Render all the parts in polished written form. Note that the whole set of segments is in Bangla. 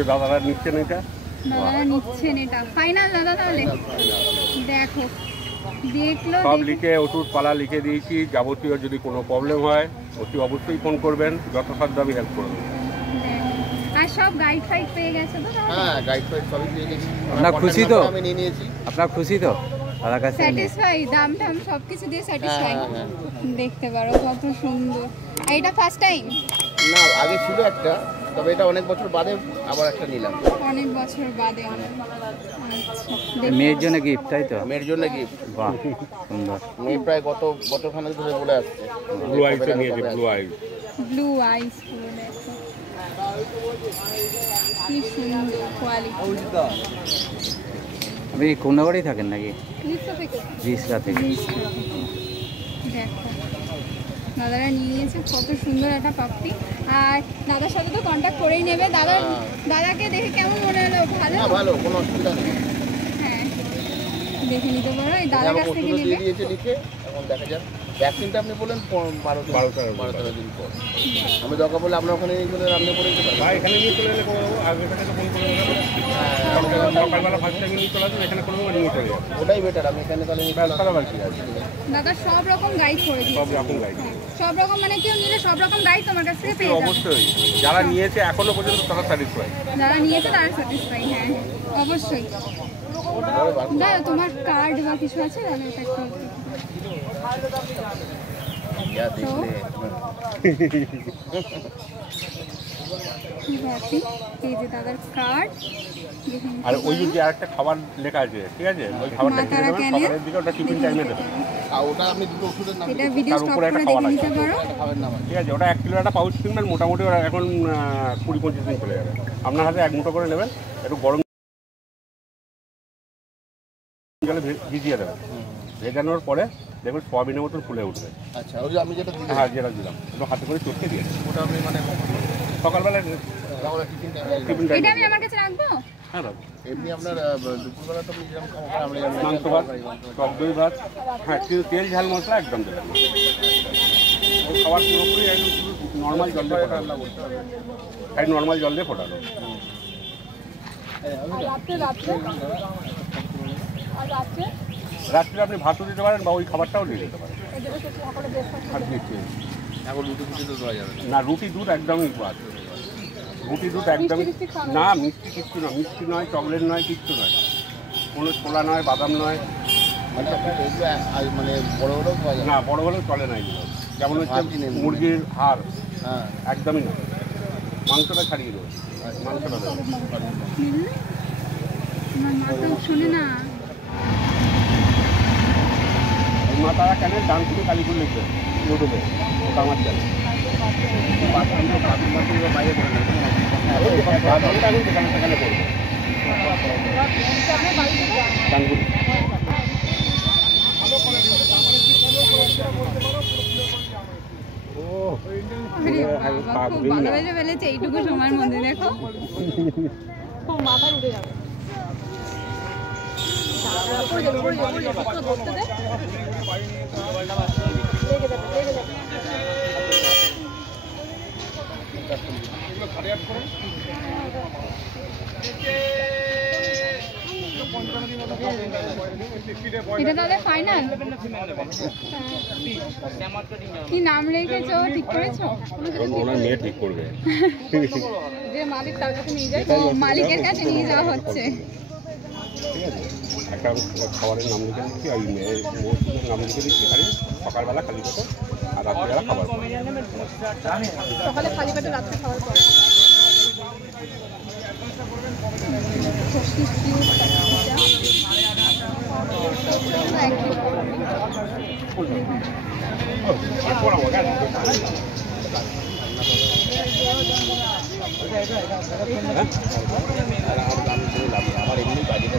যে দাদারা নিচ্ছেন এটা, দাদারা নিচ্ছেন এটা ফাইনাল দাদা। তাহলে দেখো দেখলো সব লিখে ওষুধ পালা লিখে দিয়েছি। যাবতীয় যদি কোনো প্রবলেম হয় অতি অবশ্যই ফোন করবেন, যথাসাধ্য আমি হেল্প করব। আর সব গাইড ফাইড পেয়ে গেছে তো? হ্যাঁ, গাইড ফাইড সবই পেয়ে গেছি। আপনার খুশি তো? আমি নিয়ে নিয়েছি। আপনার খুশি তো দাদার কাছে? স্যাটিসফাই, দাম টাম সবকিছু দিয়ে স্যাটিসফাই। দেখতে পারো কত সুন্দর। এইটা ফার্স্ট টাইম না, আগে ছিল একটা, তবে এটা অনেক বছর বাদে আবার একটা নিলাম। অনেক বছর বাদে। আচ্ছা, মেয়ের জন্য গিফট, তাই তো? মেয়ের জন্য গিফট। বাহ, সুন্দর। মেয়ে প্রায় গত বছরখানেক ধরে বলে আসছে ব্লু আইস নিয়েছে, ব্লু আইস। ব্লু আইস পুরো দেখো কি সুন্দর কোয়ালিটি। আপনি কোন্নাগড়েই থাকেন নাকি? রিসরা থেকে। দেখো দাদারা নিয়ে নিয়েছে কত সুন্দর একটা পাপ্পি। আর দাদার সাথে তো কন্ট্যাক্ট করেই নেবে। দাদাকে দেখে কেমন মনে হলো? ভালো? ভালো, কোনো অসুবিধা নেই। হ্যাঁ, দেখে নিতে পারো। এই দাদার কাছ থেকে নেবে। দিয়েছে লিখে, এখন দেখা যাক। ভ্যাকসিনটা আপনি বলেন 12-13 দিন পর। আমি দরকার পড়লে আপনার ওখানে নিয়ে চলে আপনি করে দিতে পারবেন। এখানে নিয়ে চলে এলে করবো, আগে থেকে তো ফোন করে সকালবেলা ফার্স্ট টাইম নিয়ে চলে আসবেন, এখানে করবো, নিয়ে চলে যাবো। ওটাই বেটার। আমি এখানে তাহলে নিয়ে দাদা সব রকম গাইড করে দিয়েছে। সব রকম গাইড, সব রকম মানে কেউ নিলে সব রকম গাইড তোমার কাছ থেকে পেয়ে যাবে। অবশ্যই যারা নিয়েছে এখনো পর্যন্ত তারা স্যাটিসফাই। যারা নিয়েছে তারা স্যাটিসফাই। হ্যাঁ অবশ্যই। দাদা তোমার কার্ড বা কিছু আছে? তাহলে এটা একটু এই যে দাদার কার্ড। আর ওই যে আরেকটা খাবার লেখা আছে, ঠিক আছে, ওই খাবারটা কিনে দেবেন সকালের দিকে, ওটা টিফিন টাইমে দেবেন। আর ওটা আপনি দুটো ওষুধের নাম এটা ভিডিও স্টপ করে দেখে নিতে পারো। খাবার নাম ঠিক আছে, ওটা 1 কিলো একটা পাউচ কিনবেন, মোটামুটি ওরা এখন 20-25 দিন চলে যাবে। আপনার হাতে 1 মুঠো করে নেবেন, একটু গরম জলে ভিজিয়ে দেবেন। ভেজানোর পরে দেখবেন সোয়াবিনের মতন ফুলে উঠবে। আচ্ছা, ওই যে আমি যেটা দিলাম। হ্যাঁ, যেটা দিলাম একটু হাতে করে চটকে দিয়ে ওটা আপনি মানে সকালবেলা টিফিন টাইম। এটা আমি আমার কাছে রাখবো? হ্যাঁ রাখবো। এমনি আপনার দুপুরবেলা তো আপনি যেরকম খাবার আমরা মাংস ভাত, টক দই ভাত, হ্যাঁ, কিন্তু তেল ঝাল মশলা একদম দেবেন না। ওই খাবার পুরোপুরি একদম নর্মাল জল দিয়ে ফোটানো, নর্মাল জল দিয়ে ফোটানো। রাত্রে আপনি ভাতও দিতে পারেন বা ওই খাবারটাও দিয়ে দিতে পারেন। এখন রুটি ফুটি তো দেওয়া যাবে না, রুটি দুধ একদমই বাদ। রুটি দুধ একদমই না, মিষ্টি কিচ্ছু না, মিষ্টি নয়, চকলেট নয়, কিচ্ছু নয়, কোনো ছোলা নয়, বাদাম নয়। মানে বড় বড় পাওয়া যাবে না, বড় হলেও চলে না এগুলো। যেমন হচ্ছে মুরগির হাড়, হ্যাঁ, একদমই না। মাংসটা ছাড়িয়ে দেবো, মাংসটা দেবো। আমার মাথা শুনে না। মা তারা কেন ডানকুনি কালীপুর লিখবে ইউটিউবে, ওটা আমার চ্যানেল। বাইরে করে নেবেন। সেখানে করবো ডানকুনি। খুব ভালোবেসে ফেলেছে এইটুকু সময়ের মধ্যে। দেখো মাথায় উঠে যাবে। এটা তাহলে ফাইনাল? কি নাম রেখেছো, ঠিক করেছো? ওনার মেয়ে ঠিক করবে। যে মালিক তার কাছে নিয়ে যায়। ও মালিকের কাছে নিয়ে যাওয়া হচ্ছে। ঠিক আছে, একটা খাবারের নাম লিখে দিচ্ছি, ওই মেয়ের নাম লিখে দিচ্ছি। খালি সকালবেলা খালি পেটে, আর রাত্রিবেলা খাবার। সকালে খালি পেটে, রাত্রে খাওয়ার পর।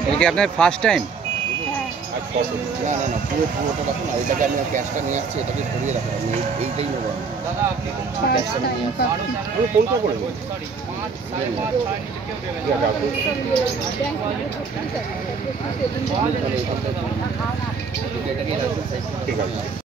এটা কি আপনার ফার্স্ট টাইম? না না না, পুরোটা রাখুন। আর এটাকে আমি ক্যাশটা নিয়ে আসছি, এটাকে সরিয়ে রাখুন। আমি এইটাই নেব। ক্যাশটা নিয়ে আসছি, কোনটা করে ঠিক আছে।